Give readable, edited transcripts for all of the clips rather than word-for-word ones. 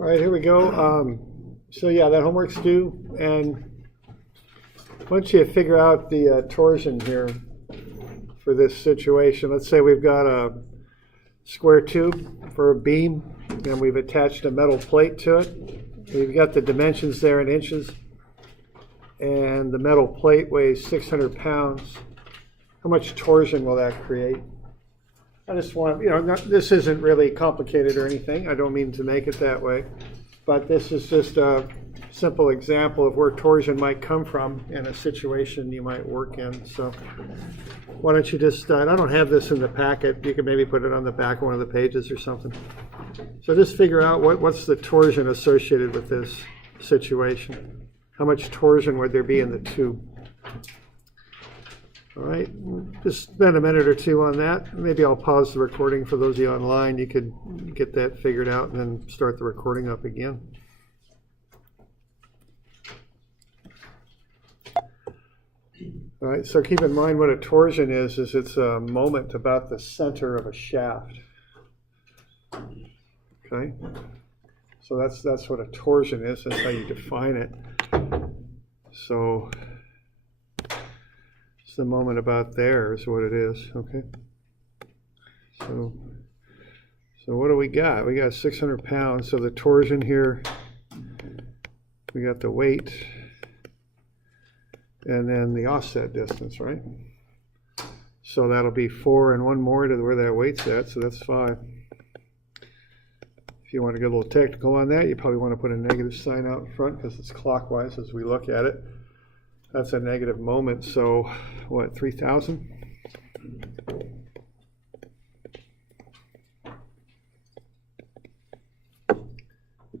All right, here we go. So yeah, that homework's due, and once you figure out the torsion here for this situation, let's say we've got a square tube for a beam, and we've attached a metal plate to it. We've got the dimensions there in inches, and the metal plate weighs 600 pounds. How much torsion will that create? I just want, this isn't really complicated or anything. I don't mean to make it that way. But this is just a simple example of where torsion might come from in a situation you might work in. So why don't you just, I don't have this in the packet. You can maybe put it on the back of one of the pages or something. So just figure out what's the torsion associated with this situation. How much torsion would there be in the tube? All right, just spend a minute or two on that. Maybe I'll pause the recording for those of you online. You could get that figured out and then start the recording up again. All right, so keep in mind what a torsion is it's a moment about the center of a shaft. Okay, so that's what a torsion is. That's how you define it. So the moment about there is what it is. Okay, so what do we got? We got 600 pounds. So the torsion here, we got the weight and then the offset distance, right? So that'll be 4 and 1 more to where that weight's at, so that's 5. If you want to get a little technical on that, you probably want to put a negative sign out in front because it's clockwise as we look at it. That's a negative moment, so what, 3,000?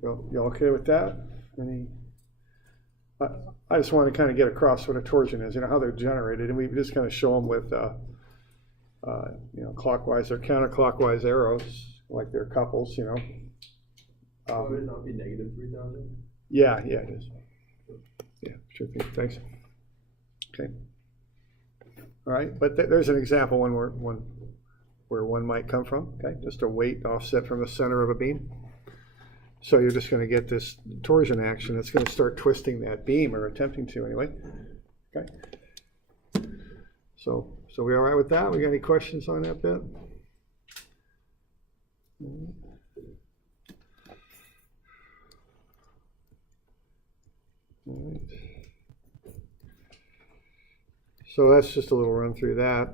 You okay with that? I just want to kind of get across what a torsion is, how they're generated, and we just kind of show them with clockwise or counterclockwise arrows, like they're couples, would it not be negative 3,000? Yeah, it is. Yeah, sure thing. Thanks. Okay. All right, but there's an example where one might come from. Okay, just a weight offset from the center of a beam. So you're just going to get this torsion action that's going to start twisting that beam, or attempting to anyway. Okay. So we all right with that? We got any questions on that bit? All right. So that's just a little run through that.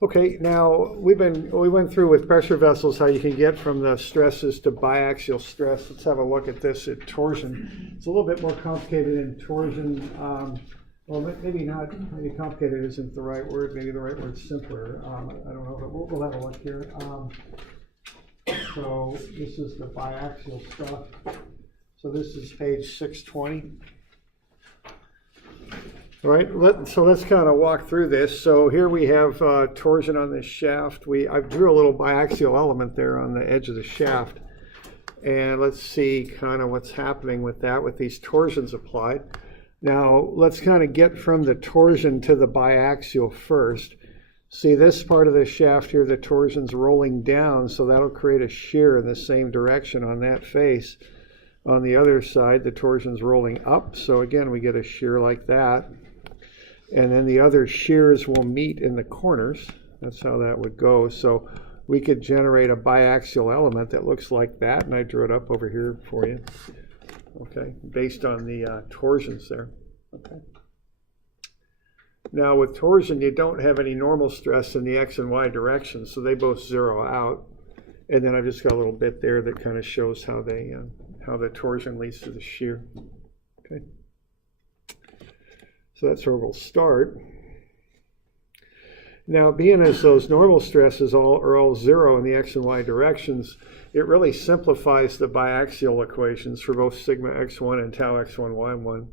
Okay, now we went through with pressure vessels how you can get from the stresses to biaxial stress. Let's have a look at this at torsion. It's a little bit more complicated in torsion. Well, maybe not. Maybe complicated isn't the right word. Maybe the right word's simpler. I don't know, but we'll have a look here. So this is the biaxial stuff. So this is page 620. All right, so let's kind of walk through this. So here we have torsion on this shaft. I drew a little biaxial element there on the edge of the shaft. And let's see kind of what's happening with that with these torsions applied. Now let's kind of get from the torsion to the biaxial first. See this part of the shaft here, the torsion's rolling down, so that'll create a shear in the same direction on that face. On the other side, the torsion's rolling up, so again we get a shear like that. And then the other shears will meet in the corners. That's how that would go. So we could generate a biaxial element that looks like that, and I drew it up over here for you. Okay, based on the torsions there. Okay. Now with torsion, you don't have any normal stress in the X and Y directions, so they both zero out. And then I've just got a little bit there that kind of shows how the torsion leads to the shear. Okay. So that's where we'll start. Now, being as those normal stresses are all zero in the X and Y directions, it really simplifies the biaxial equations for both sigma x1 and tau x1, y1.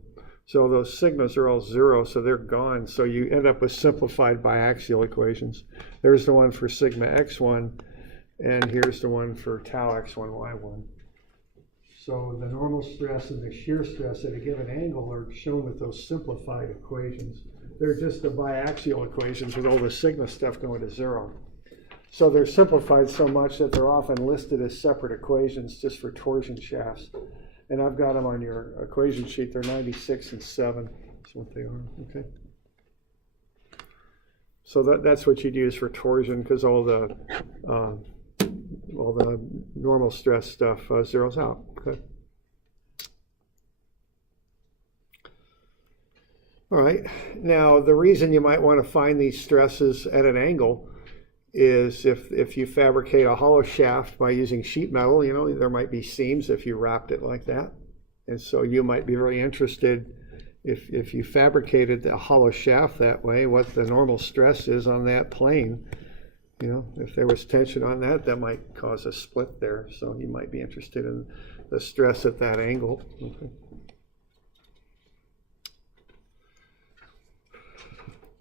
So those sigmas are all zero, so they're gone. So you end up with simplified biaxial equations. There's the one for sigma x1, and here's the one for tau x1, y1. So the normal stress and the shear stress at a given angle are shown with those simplified equations. They're just the biaxial equations with all the sigma stuff going to 0. So they're simplified so much that they're often listed as separate equations just for torsion shafts. And I've got them on your equation sheet. They're 96 and 7. That's what they are, okay? So that's what you'd use for torsion, because all the normal stress stuff zeroes out, okay? All right, now the reason you might want to find these stresses at an angle is if you fabricate a hollow shaft by using sheet metal, you know, there might be seams if you wrapped it like that. And so you might be very interested if you fabricated the hollow shaft that way, what the normal stress is on that plane. You know, if there was tension on that, that might cause a split there. So you might be interested in the stress at that angle. Okay.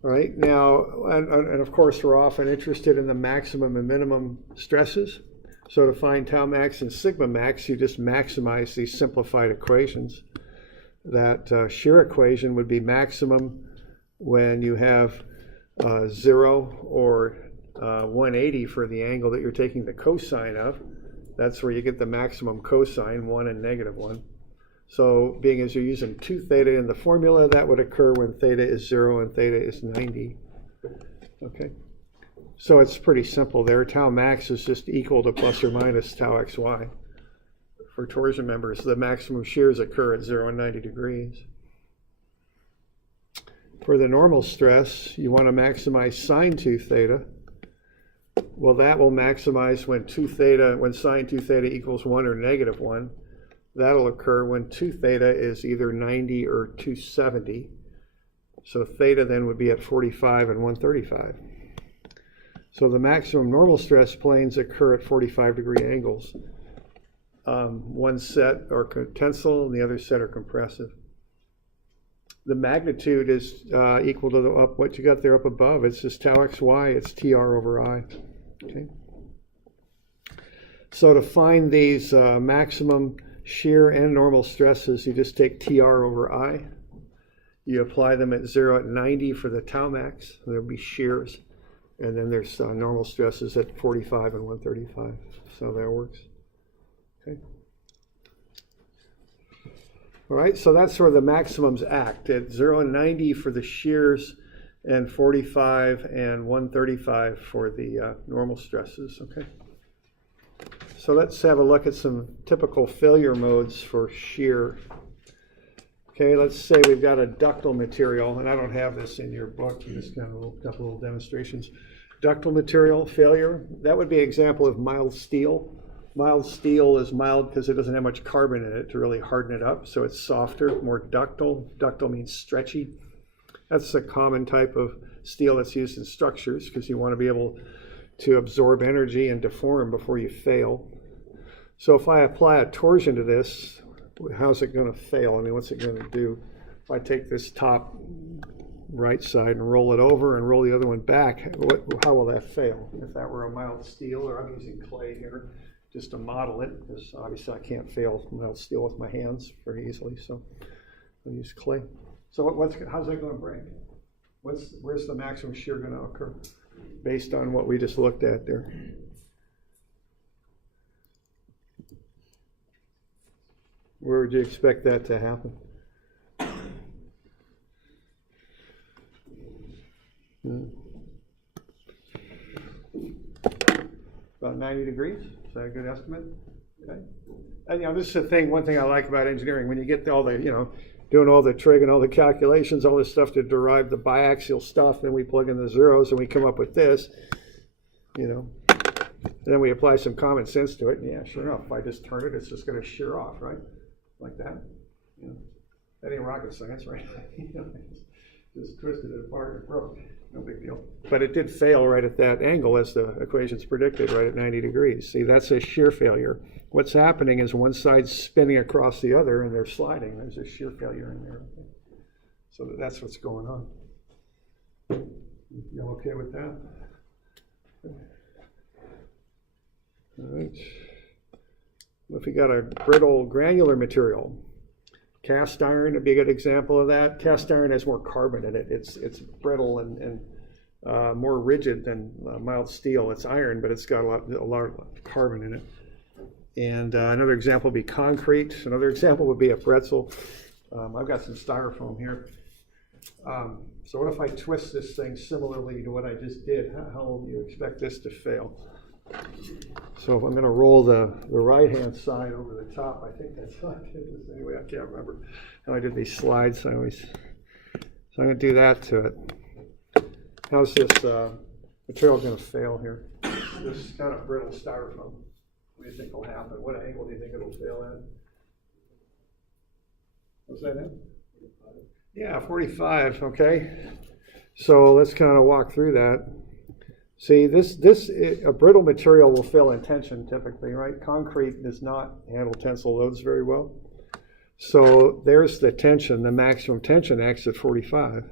All right, now, and of course, we're often interested in the maximum and minimum stresses. So to find tau max and sigma max, you just maximize these simplified equations. That shear equation would be maximum when you have 0 or 180 for the angle that you're taking the cosine of. That's where you get the maximum cosine, 1 and -1. So being as you're using 2 theta in the formula, that would occur when theta is 0 and theta is 90. Okay, so it's pretty simple there. Tau max is just equal to plus or minus tau xy. For torsion members, the maximum shears occur at 0 and 90 degrees. For the normal stress, you want to maximize sine 2 theta. Well, that will maximize when sine 2 theta equals 1 or -1. That'll occur when 2 theta is either 90 or 270. So theta then would be at 45 and 135. So the maximum normal stress planes occur at 45-degree angles. One set are tensile and the other set are compressive. The magnitude is equal to what you got there up above. It's just tau xy, it's TR over I. Okay. So to find these maximum shear and normal stresses, you just take TR over I. You apply them at 0 at 90 for the tau max. There'll be shears. And then there's normal stresses at 45 and 135. So that works. Okay. All right, so that's where the maximums act, at 0 and 90 for the shears and 45 and 135 for the normal stresses, okay? So let's have a look at some typical failure modes for shear. Okay, let's say we've got a ductile material, and I don't have this in your book, just kind of a couple little demonstrations. Ductile material failure, that would be an example of mild steel. Mild steel is mild because it doesn't have much carbon in it to really harden it up, so it's softer, more ductile. Ductile means stretchy. That's a common type of steel that's used in structures because you want to be able to absorb energy and deform before you fail. So if I apply a torsion to this, how's it going to fail? I mean, what's it going to do? If I take this top right side and roll it over and roll the other one back, how will that fail? If that were a mild steel, or I'm using clay here just to model it, because obviously I can't fail mild steel with my hands very easily, so I'll use clay. So how's that going to break? Where's the maximum shear going to occur based on what we just looked at there? Where would you expect that to happen? About 90 degrees. Is that a good estimate? Okay. And this is the thing. One thing I like about engineering, when you get all the, doing all the trig and all the calculations, all this stuff to derive the biaxial stuff, then we plug in the zeros and we come up with this, and then we apply some common sense to it. And yeah, sure enough, if I just turn it, it's just going to shear off, right? Like that. That ain't rocket science, right? Just twisted it apart and broke. No big deal. But it did fail right at that angle as the equations predicted, right at 90 degrees. See, that's a shear failure. What's happening is one side's spinning across the other and they're sliding. There's a shear failure in there. So that's what's going on. You okay with that? All right. if you got a brittle granular material, cast iron would be a good example of that. Cast iron has more carbon in it. It's brittle and more rigid than mild steel. It's iron, but it's got a lot of carbon in it. And another example would be concrete. Another example would be a pretzel. I've got some styrofoam here. So what if I twist this thing similarly to what I just did? How do you expect this to fail? So if I'm going to roll the right-hand side over the top, I think that's how I did this anyway. I can't remember how I did these slides. So I'm going to do that to it. How's this material going to fail here? This kind of brittle styrofoam. What do you think will happen? What angle do you think it'll fail at? What's that in? Yeah, 45, okay. So let's kind of walk through that. See, a brittle material will fail in tension typically, right? Concrete does not handle tensile loads very well. So there's the tension. The maximum tension acts at 45.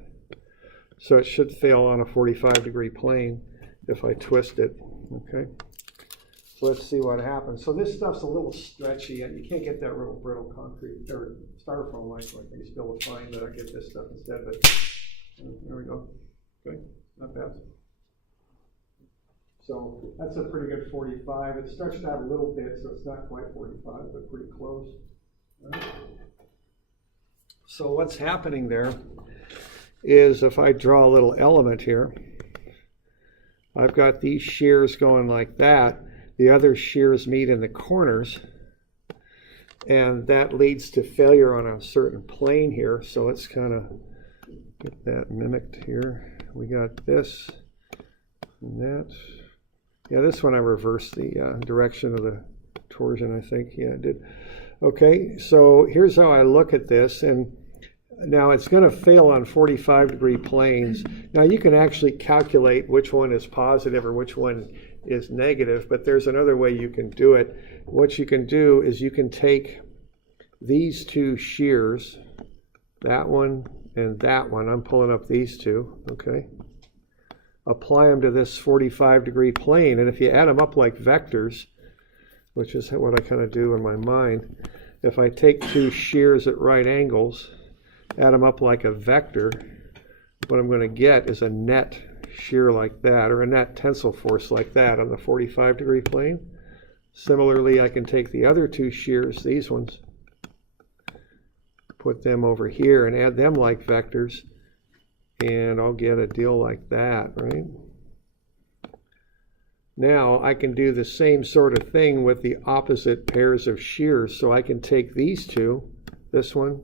So it should fail on a 45-degree plane if I twist it, okay? So let's see what happens. So this stuff's a little stretchy, and you can't get that real brittle concrete or styrofoam like I used to be able to find, but I get this stuff instead. But there we go. Okay, not bad. So that's a pretty good 45. It's stretched out a little bit, so it's not quite 45, but pretty close. Right. So what's happening there is if I draw a little element here, I've got these shears going like that. The other shears meet in the corners, and that leads to failure on a certain plane here. So let's kind of get that mimicked here. We got this and that. Yeah, this one I reversed the direction of the torsion, I think. Yeah, I did. Okay, so here's how I look at this, and now it's going to fail on 45-degree planes. Now you can actually calculate which one is positive or which one is negative, but there's another way you can do it. What you can do is you can take these two shears, that one and that one. I'm pulling up these two, okay? Apply them to this 45-degree plane, and if you add them up like vectors, which is what I kind of do in my mind, if I take two shears at right angles, add them up like a vector, what I'm going to get is a net shear like that, or a net tensile force like that on the 45-degree plane. Similarly, I can take the other two shears, these ones, put them over here and add them like vectors, and I'll get a deal like that, right? Now I can do the same sort of thing with the opposite pairs of shears. So I can take these two, this one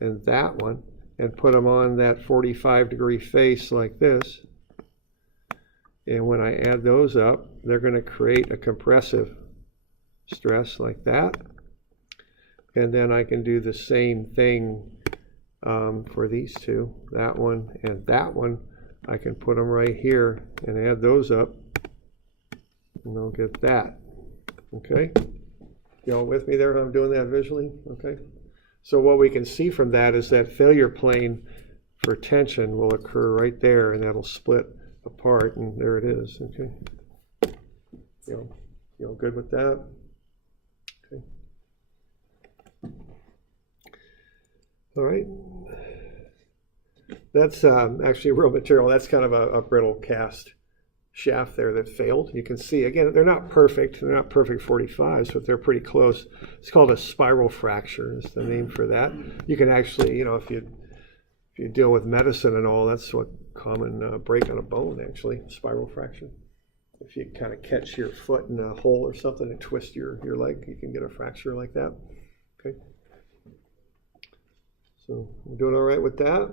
and that one, and put them on that 45-degree face like this. And when I add those up, they're going to create a compressive stress like that. And then I can do the same thing for these two, that one and that one. I can put them right here and add those up, and I'll get that. Okay? You all with me there? I'm doing that visually? Okay? So what we can see from that is that failure plane for tension will occur right there, and that'll split apart, and there it is. Okay? You all good with that? Okay. All right. That's actually real material. That's kind of a brittle cast shaft there that failed. You can see, again, they're not perfect. They're not perfect 45s, but they're pretty close. It's called a spiral fracture is the name for that. You can actually, if you deal with medicine and all, that's what common break on a bone, actually, spiral fracture. If you kind of catch your foot in a hole or something and twist your leg, you can get a fracture like that. Okay. So we're doing all right with that.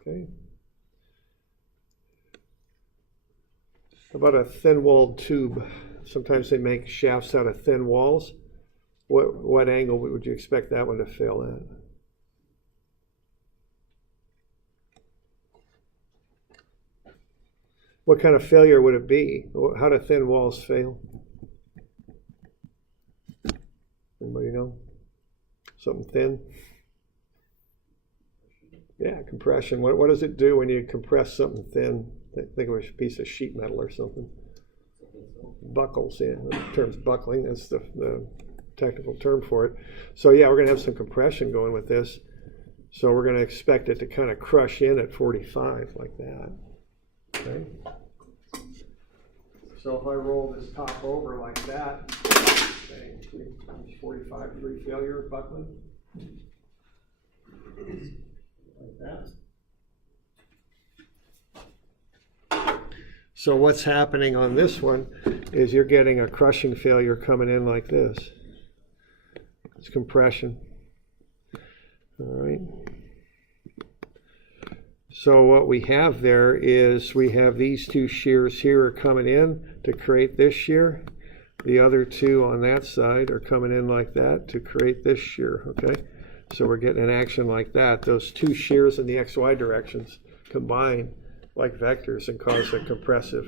Okay. How about a thin-walled tube? Sometimes they make shafts out of thin walls. What angle would you expect that one to fail at? What kind of failure would it be? How do thin walls fail? Anybody know? Something thin? Yeah, compression. What does it do when you compress something thin? Think of a piece of sheet metal or something. Buckles, yeah. The term's buckling. That's the technical term for it. So yeah, we're going to have some compression going with this. So we're going to expect it to kind of crush in at 45 like that. Okay. So if I roll this top over like that, okay, 45 free failure buckling, like that. So what's happening on this one is you're getting a crushing failure coming in like this. It's compression. All right. So what we have there is we have these two shears here are coming in to create this shear. The other two on that side are coming in like that to create this shear, okay? So we're getting an action like that. Those two shears in the XY directions combine like vectors and cause a compressive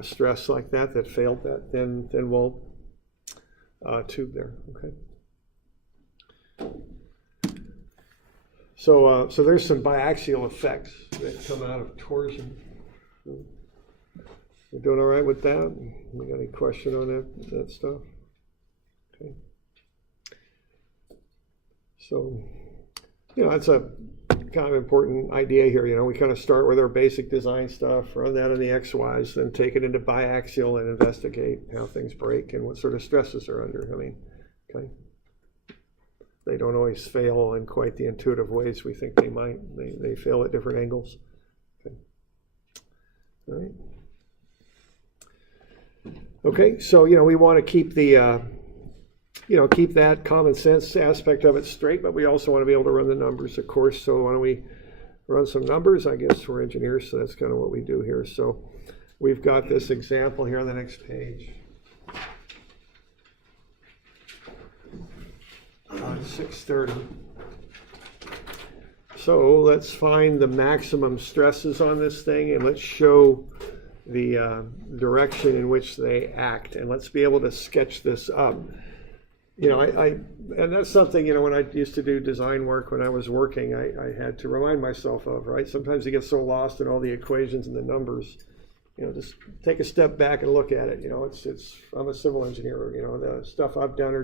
stress like that failed that, then we'll tube there, okay? So there's some biaxial effects that come out of torsion. We're doing all right with that? We got any question on that stuff? Okay. So, you know, that's a kind of important idea here. You know, we kind of start with our basic design stuff, run that on the XYs, then take it into biaxial and investigate how things break and what sort of stresses are under. I mean, okay. They don't always fail in quite the intuitive ways we think they might. They fail at different angles. Okay. All right. Okay, so, you know, we want to keep the, keep that common sense aspect of it straight, but we also want to be able to run the numbers, of course. So why don't we run some numbers? I guess we're engineers, so that's kind of what we do here. So we've got this example here on the next page. 630. So let's find the maximum stresses on this thing and let's show the direction in which they act, and let's be able to sketch this up. You know, and that's something, you know, when I used to do design work when I was working, I had to remind myself of, right? Sometimes you get so lost in all the equations and the numbers, you know, just take a step back and look at it. You know, I'm a civil engineer, you know, the stuff I've done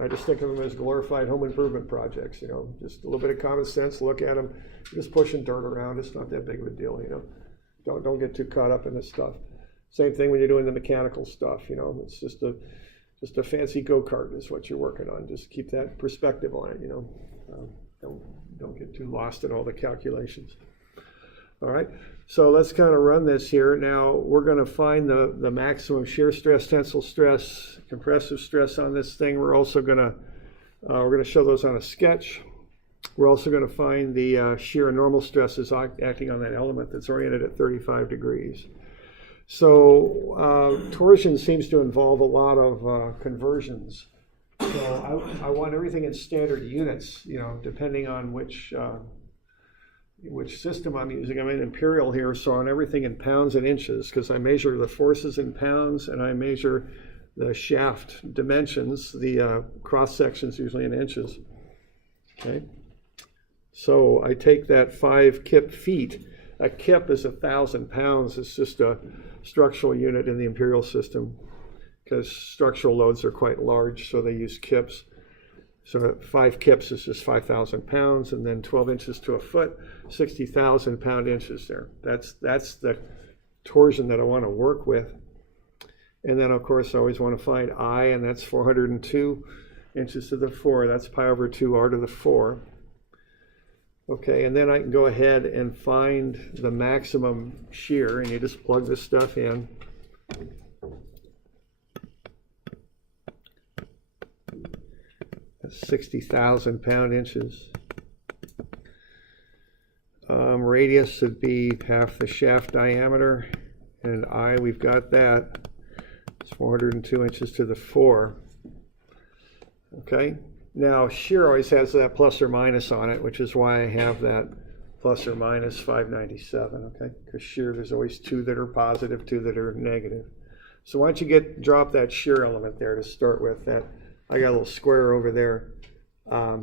I just think of them as glorified home improvement projects, you know, just a little bit of common sense, look at them, just pushing dirt around, it's not that big of a deal, you know. Don't get too caught up in this stuff. Same thing when you're doing the mechanical stuff, you know, it's just a fancy go-kart is what you're working on. Just keep that perspective on it, you know. Don't get too lost in all the calculations. All right, so let's kind of run this here. Now we're going to find the maximum shear stress, tensile stress, compressive stress on this thing. We're also going to show those on a sketch. We're also going to find the shear and normal stresses acting on that element that's oriented at 35 degrees. So torsion seems to involve a lot of conversions. So I want everything in standard units, you know, depending on which system I'm using. I'm in imperial here, so on everything in pounds and inches, because I measure the forces in pounds and I measure the shaft dimensions, the cross sections usually in inches. Okay. So I take that 5 kip feet. A kip is 1,000 pounds. It's just a structural unit in the imperial system because structural loads are quite large, so they use kips. So 5 kips is just 5,000 pounds, and then 12 inches to a foot, 60,000 pound inches there. That's the torsion that I want to work with. And then, of course, I always want to find I, and that's 402 inches to the 4. That's pi over 2 r to the 4. Okay, and then I can go ahead and find the maximum shear, and you just plug this stuff in. That's 60,000 pound inches. Radius would be half the shaft diameter, and I, we've got that. It's 402 inches to the 4. Okay. Now, shear always has that plus or minus on it, which is why I have that plus or minus 597, okay? Because shear, there's always 2 that are positive, 2 that are negative. So why don't you drop that shear element there to start with. That I got a little square over there. Why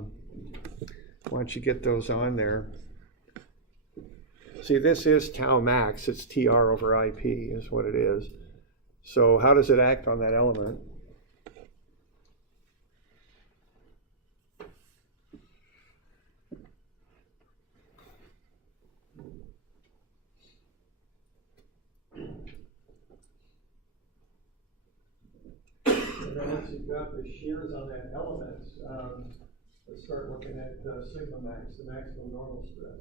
don't you get those on there? See, this is tau max. It's TR over IP is what it is. So how does it act on that element? once you've got the shears on that element, let's start looking at sigma max, the maximum normal stress.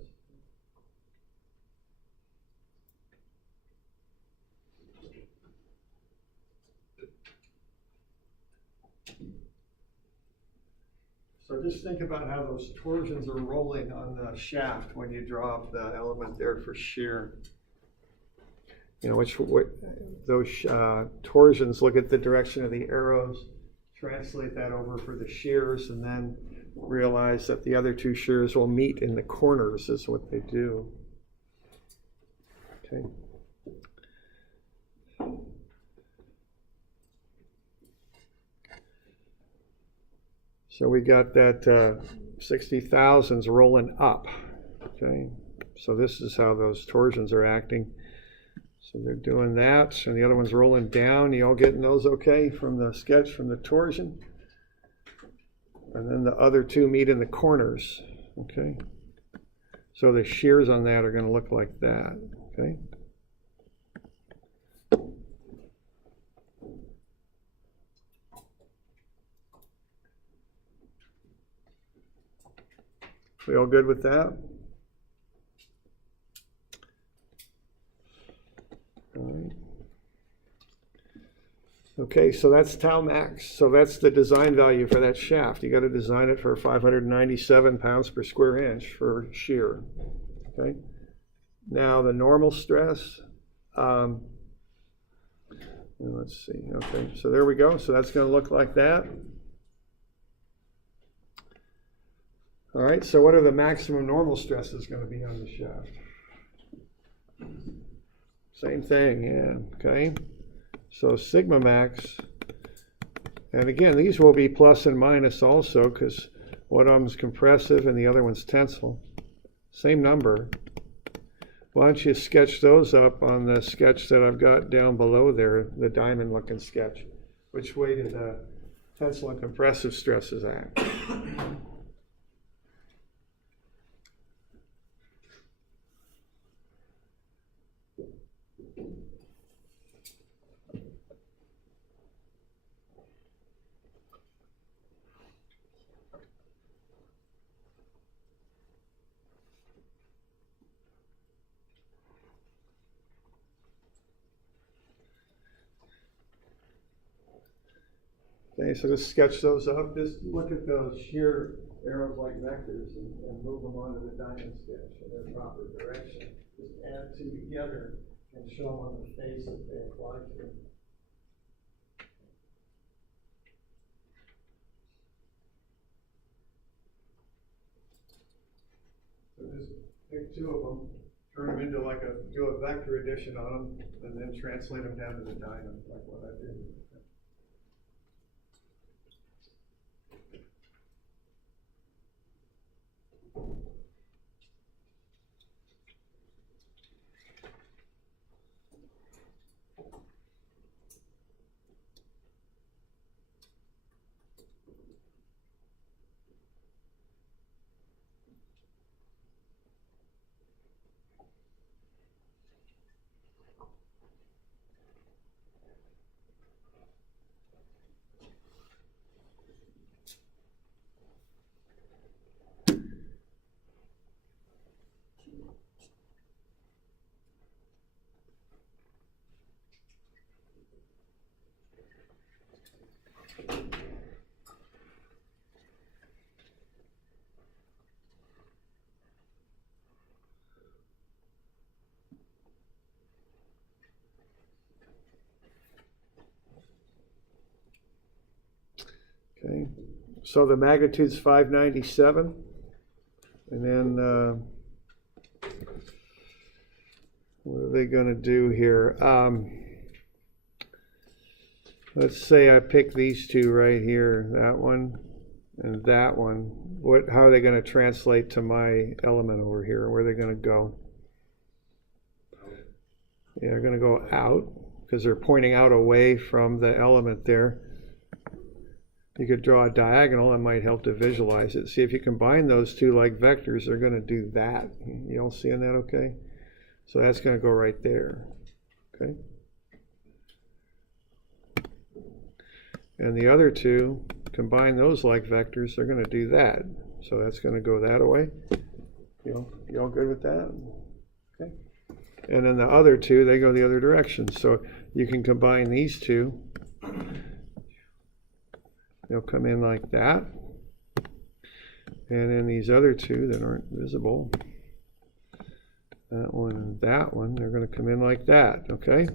So just think about how those torsions are rolling on the shaft when you draw up the element there for shear. You know, those torsions, look at the direction of the arrows, translate that over for the shears, and then realize that the other two shears will meet in the corners is what they do. Okay. So we got that 60,000s rolling up, okay? So this is how those torsions are acting. So they're doing that, and the other one's rolling down. You all getting those okay from the sketch, from the torsion? And then the other two meet in the corners, okay? So the shears on that are going to look like that, okay? We all good with that? All right. Okay, so that's tau max. So that's the design value for that shaft. You got to design it for 597 pounds per square inch for shear. Okay. Now the normal stress. Let's see. Okay, so there we go. So that's going to look like that. All right, so what are the maximum normal stresses going to be on the shaft? Same thing, yeah, okay. So sigma max, and again, these will be plus and minus also, because one of them is compressive and the other one's tensile. Same number. Why don't you sketch those up on the sketch that I've got down below there, the diamond looking sketch. Which way do the tensile and compressive stresses act? Okay, so just sketch those up. Just look at those shear arrows like vectors and move them onto the diamond sketch in their proper direction. Just add two together and show them on the face that they apply to. So just pick two of them, turn them into do a vector addition on them, and then translate them down to the diamond, like what I did. Okay, so the magnitude's 597, and then what are they going to do here? Let's say I pick these two right here, that one and that one. How are they going to translate to my element over here? Where are they going to go? Yeah, they're going to go out because they're pointing out away from the element there. You could draw a diagonal, that might help to visualize it. See if you combine those two like vectors, they're going to do that. You all seeing that okay? So that's going to go right there, okay? and the other two, combine those like vectors, they're going to do that. So that's going to go that way. You all good with that? Okay. And then the other two, they go the other direction. So you can combine these two. They'll come in like that. And then these other two that aren't visible, that one and that one, they're going to come in like that, okay?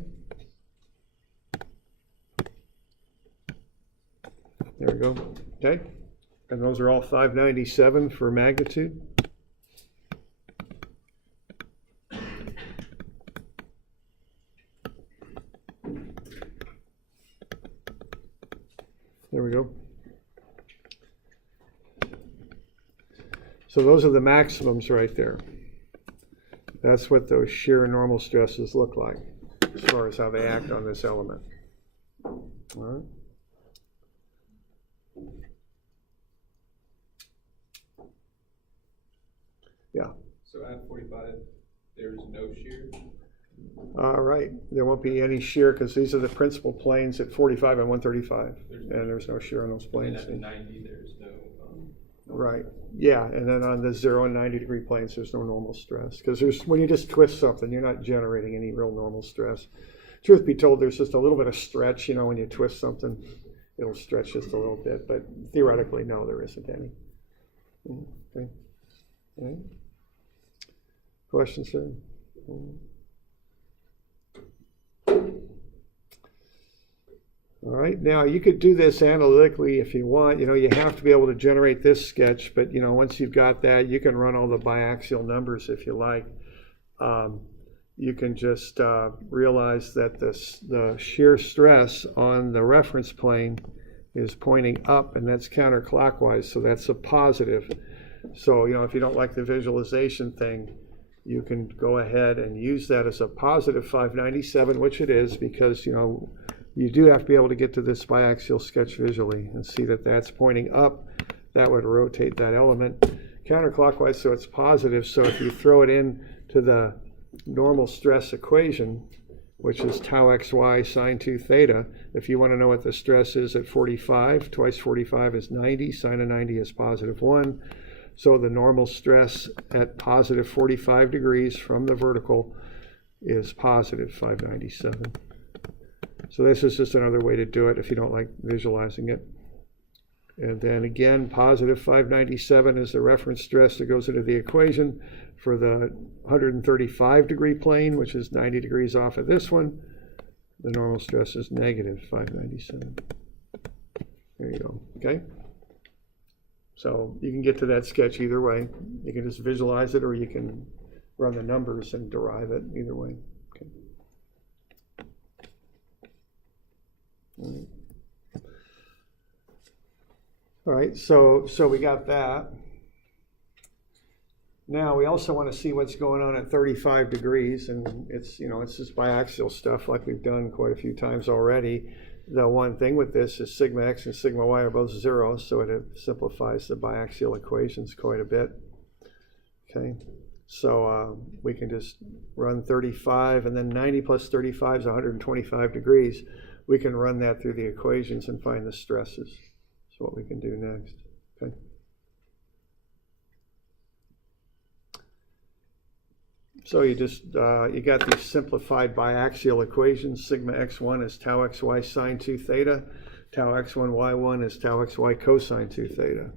There we go, okay? And those are all 597 for magnitude. There we go. So those are the maximums right there. That's what those shear normal stresses look like as far as how they act on this element. All right. Yeah. So at 45, there's no shear? All right. There won't be any shear because these are the principal planes at 45 and 135. And there's no shear on those planes. And at 90, there's no right. Yeah, and then on the 0 and 90 degree planes, there's no normal stress. Because when you just twist something, you're not generating any real normal stress. Truth be told, there's just a little bit of stretch, when you twist something, it'll stretch just a little bit. But theoretically, no, there isn't any. Okay. All right. Questions, sir? All right, now you could do this analytically if you want. You have to be able to generate this sketch, but once you've got that, you can run all the biaxial numbers if you like. You can just realize that the shear stress on the reference plane is pointing up, and that's counterclockwise, so that's a positive. So, if you don't like the visualization thing, you can go ahead and use that as a positive 597, which it is, because, you do have to be able to get to this biaxial sketch visually and see that that's pointing up. That would rotate that element counterclockwise, so it's positive. So if you throw it in to the normal stress equation, which is tau xy sine 2 theta, if you want to know what the stress is at 45, twice 45 is 90, sine of 90 is positive 1. So the normal stress at positive 45 degrees from the vertical is positive 597. So this is just another way to do it if you don't like visualizing it. And then again, positive 597 is the reference stress that goes into the equation for the 135 degree plane, which is 90 degrees off of this one. The normal stress is negative 597. There you go, okay? So you can get to that sketch either way. You can just visualize it, or you can run the numbers and derive it either way. Okay. All right, so we got that. Now we also want to see what's going on at 35 degrees, and it's just biaxial stuff like we've done quite a few times already. The one thing with this is sigma x and sigma y are both 0, so it simplifies the biaxial equations quite a bit. Okay, so we can just run 35, and then 90 plus 35 is 125 degrees. We can run that through the equations and find the stresses. That's what we can do next. Okay. So you got these simplified biaxial equations. Sigma x1 is tau xy sine 2 theta. Tau x1 y1 is tau xy cosine 2 theta.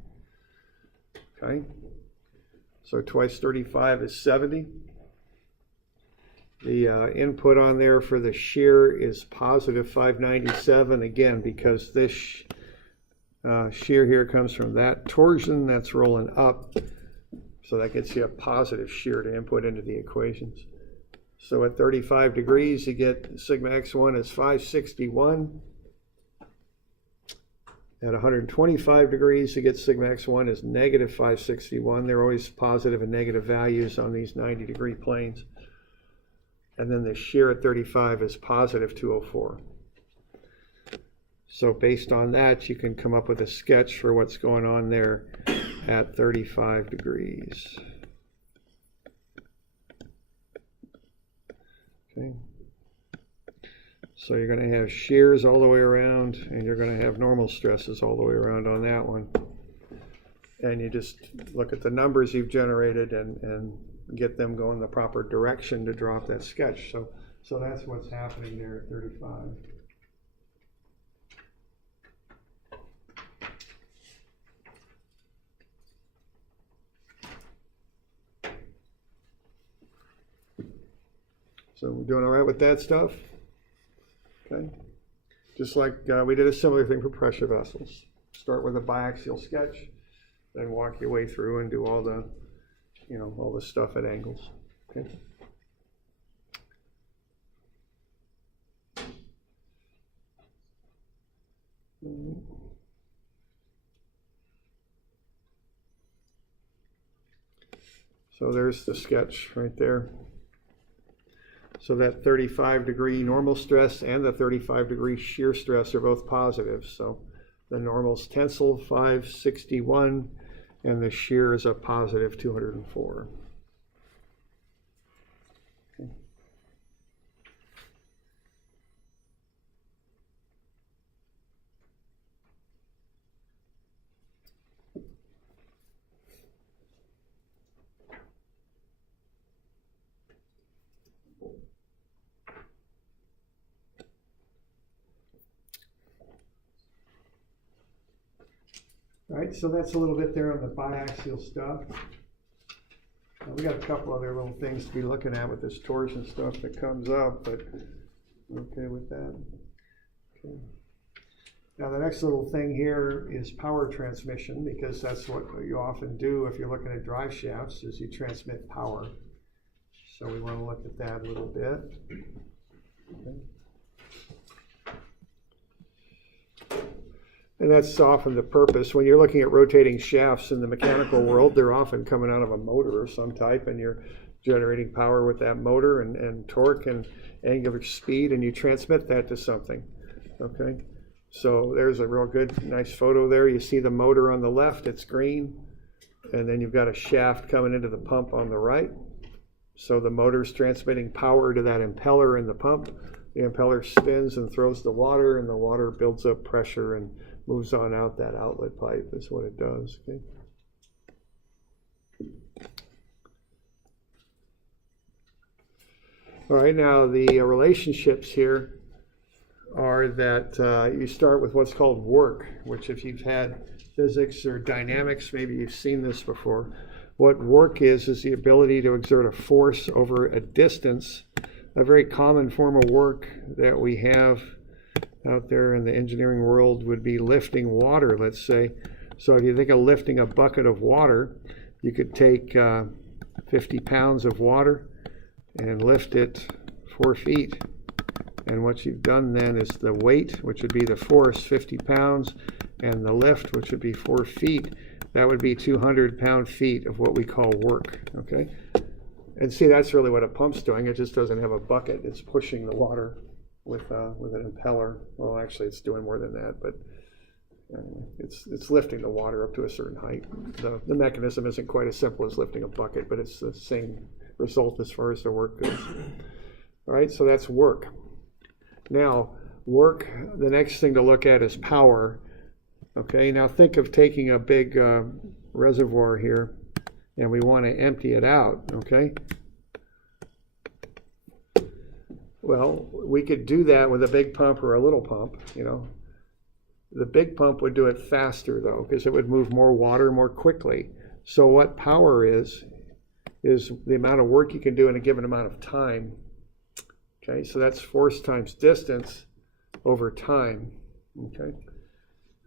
Okay. So twice 35 is 70. The input on there for the shear is positive 597, again, because this shear here comes from that torsion that's rolling up. So that gets you a positive shear to input into the equations. So at 35 degrees, you get sigma x1 is 561. At 125 degrees, you get sigma x1 is negative 561. They're always positive and negative values on these 90 degree planes. And then the shear at 35 is positive 204. So based on that, you can come up with a sketch for what's going on there at 35 degrees. Okay. So you're going to have shears all the way around, and you're going to have normal stresses all the way around on that one. And you just look at the numbers you've generated and get them going the proper direction to draw up that sketch. So that's what's happening there at 35. So we're doing all right with that stuff? Okay. Just like we did a similar thing for pressure vessels. Start with a biaxial sketch, then walk your way through and do all the, all the stuff at angles. Okay. So there's the sketch right there. So that 35-degree normal stress and the 35-degree shear stress are both positive. So the normal's tensile 561 and the shear is a positive 204. Okay. All right, so that's a little bit there on the biaxial stuff. We got a couple other little things to be looking at with this torsion stuff that comes up, but okay with that. Okay. Now the next little thing here is power transmission, because that's what you often do if you're looking at drive shafts, is you transmit power. So we want to look at that a little bit. Okay. And that's often the purpose. When you're looking at rotating shafts in the mechanical world, they're often coming out of a motor of some type, and you're generating power with that motor and torque and angular speed, and you transmit that to something. Okay, so there's a real good, nice photo there. You see the motor on the left, it's green, and then you've got a shaft coming into the pump on the right. So the motor's transmitting power to that impeller in the pump. The impeller spins and throws the water, and the water builds up pressure and moves on out that outlet pipe. Is what it does. Okay. All right, now the relationships here are that you start with what's called work, which if you've had physics or dynamics, maybe you've seen this before. What work is the ability to exert a force over a distance. A very common form of work that we have out there in the engineering world would be lifting water, let's say. So if you think of lifting a bucket of water, you could take 50 pounds of water and lift it 4 feet. And what you've done then is the weight, which would be the force, 50 pounds, and the lift, which would be 4 feet. That would be 200 pound-feet of what we call work, okay? And see, that's really what a pump's doing. It just doesn't have a bucket. It's pushing the water with an impeller. Well, actually, it's doing more than that, but it's lifting the water up to a certain height. The mechanism isn't quite as simple as lifting a bucket, but it's the same result as far as the work goes. All right, so that's work. Now, work, the next thing to look at is power. Okay, now think of taking a big reservoir here, and we want to empty it out, okay? Well, we could do that with a big pump or a little pump, you know. The big pump would do it faster, though, because it would move more water more quickly. So what power is the amount of work you can do in a given amount of time. Okay, so that's force times distance over time, okay?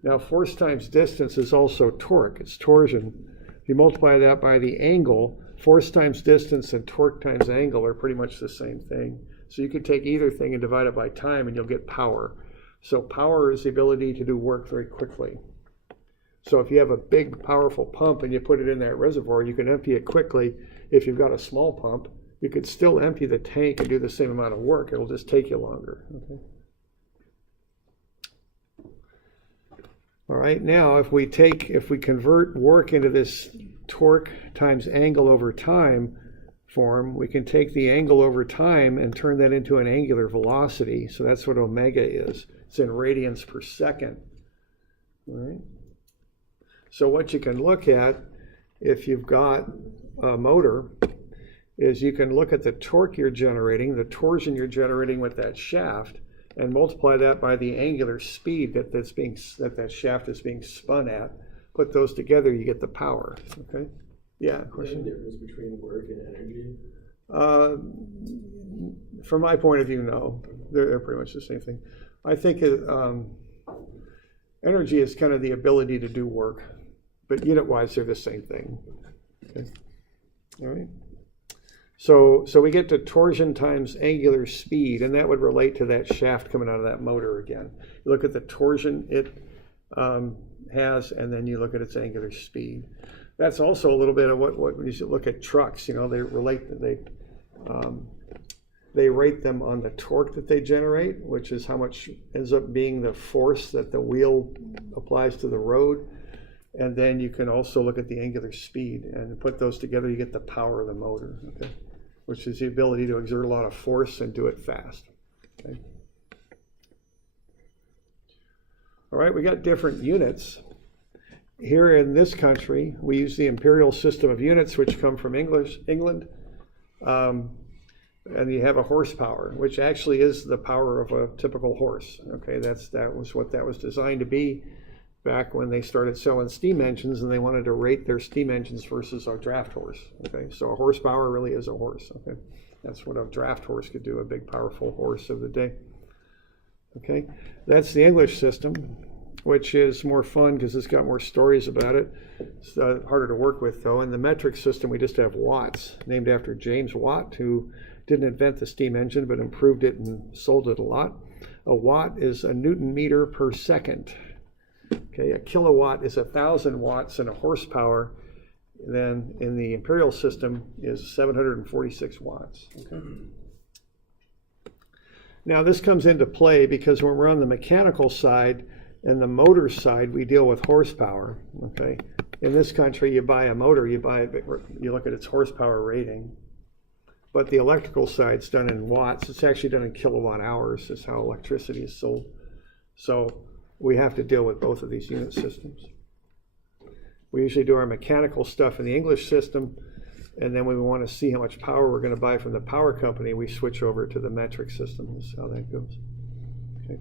Now, force times distance is also torque. It's torsion. If you multiply that by the angle, force times distance and torque times angle are pretty much the same thing. So you could take either thing and divide it by time, and you'll get power. So power is the ability to do work very quickly. So if you have a big, powerful pump and you put it in that reservoir, you can empty it quickly. If you've got a small pump, you could still empty the tank and do the same amount of work. It'll just take you longer. Okay. All right, now if we convert work into this torque times angle over time, form, we can take the angle over time and turn that into an angular velocity. So that's what omega is. It's in radians per second. All right. So what you can look at if you've got a motor is you can look at the torque you're generating, the torsion you're generating with that shaft, and multiply that by the angular speed that shaft is being spun at. Put those together, you get the power. Okay. Yeah. Is there a difference between work and energy? From my point of view, no. They're pretty much the same thing. I think energy is kind of the ability to do work, but unit-wise, they're the same thing. Okay. All right. So we get to torsion times angular speed, and that would relate to that shaft coming out of that motor again. You look at the torsion it has, and then you look at its angular speed. That's also a little bit of what when you look at trucks, you know, they rate them on the torque that they generate, which is how much ends up being the force that the wheel applies to the road. And then you can also look at the angular speed, and put those together, you get the power of the motor, okay? Which is the ability to exert a lot of force and do it fast. Okay? All right, we got different units. Here in this country, we use the imperial system of units, which come from England. And you have a horsepower, which actually is the power of a typical horse. Okay, that was what that was designed to be back when they started selling steam engines, and they wanted to rate their steam engines versus a draft horse. Okay, so a horsepower really is a horse. Okay, that's what a draft horse could do, a big, powerful horse of the day. Okay, that's the English system, which is more fun because it's got more stories about it. It's harder to work with, though. In the metric system, we just have watts, named after James Watt, who didn't invent the steam engine, but improved it and sold it a lot. A watt is a Newton meter per second. Okay, a kilowatt is 1,000 watts, and a horsepower then in the imperial system is 746 watts. Okay. Now this comes into play because when we're on the mechanical side and the motor side, we deal with horsepower. Okay, in this country, you buy a motor, you look at its horsepower rating, but the electrical side's done in watts. It's actually done in kilowatt hours. Is how electricity is sold. So we have to deal with both of these unit systems. We usually do our mechanical stuff in the English system, and then when we want to see how much power we're going to buy from the power company, we switch over to the metric system. That's how that goes. Okay.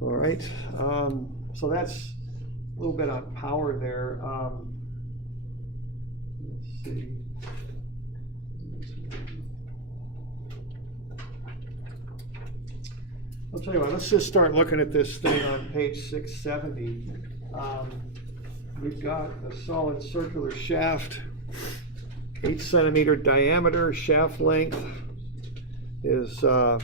All right. So that's a little bit on power there. Let's see. I'll tell you what, let's just start looking at this thing on page 670. We've got a solid circular shaft, 8 centimeter diameter. Shaft length is, I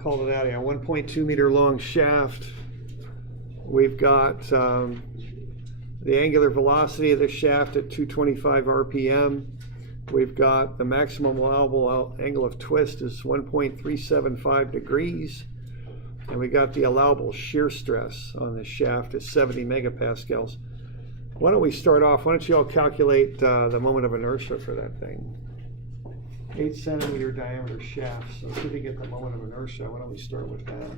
called it out here, 1.2 meter long shaft. We've got the angular velocity of the shaft at 225 RPM. We've got the maximum allowable angle of twist is 1.375 degrees. And we got the allowable shear stress on the shaft is 70 megapascals. Why don't we start off, why don't you all calculate the moment of inertia for that thing? 8 centimeter diameter shaft, so see if we get the moment of inertia. Why don't we start with that?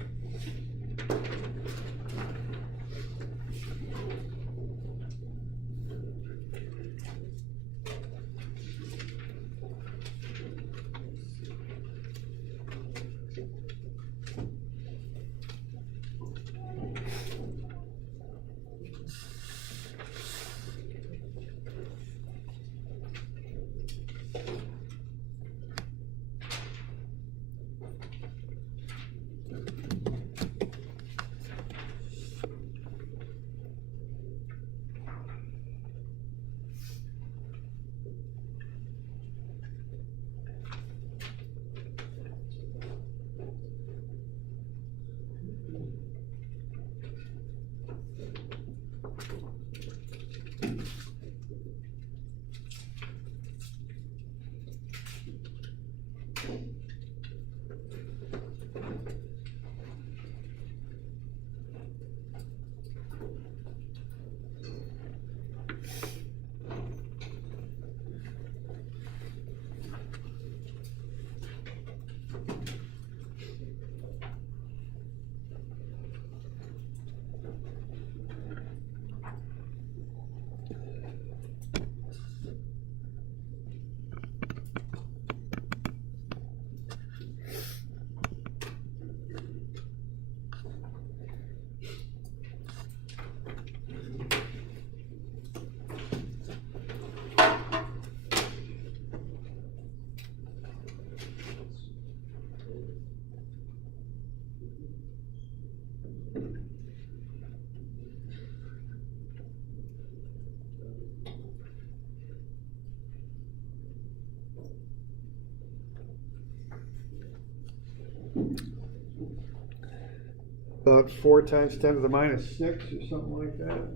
about 4 times 10 to the minus 6 or something like that.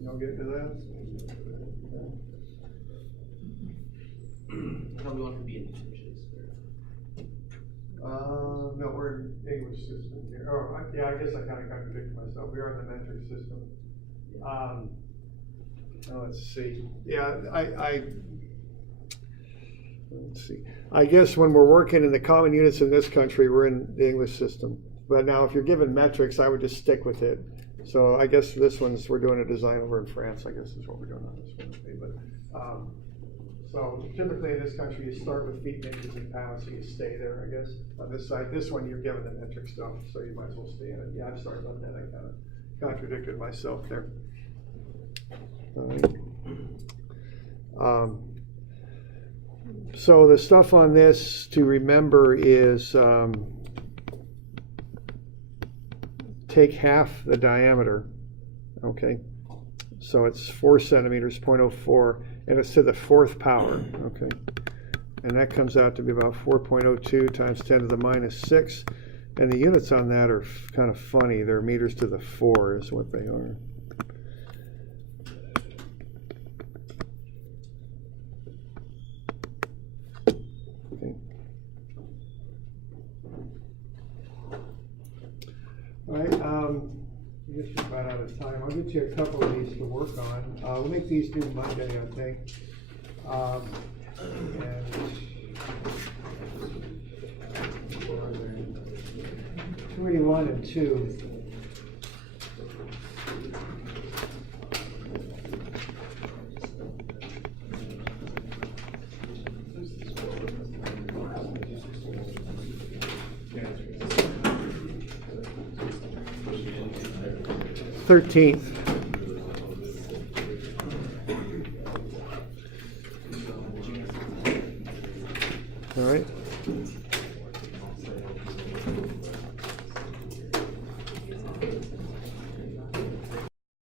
You don't get to that? I thought we wanted to be in inches. No, we're in English system here. Oh, yeah, I guess I kind of contradicted myself. We are in the metric system. Let's see. Yeah, let's see. I guess when we're working in the common units in this country, we're in the English system. But now, if you're given metrics, I would just stick with it. So I guess this one's, we're doing a design over in France, I guess is what we're doing on this one. But, so typically in this country, you start with feet, inches, and pounds, so you stay there, I guess. On this side, this one, you're given the metric stuff, so you might as well stay in it. Yeah, I'm sorry about that. I kind of contradicted myself there. All right. So the stuff on this to remember is take half the diameter, okay? So it's 4 centimeters, 0.04, and it's to the 4th power, okay? And that comes out to be about 4.02 times 10 to the minus 6. And the units on that are kind of funny. They're meters to the 4 is what they are. Okay. All right, I guess we're about out of time. I'll get you a couple of these to work on. We'll make these due Monday, I think. And 281 and 2. Thirteenth. All right.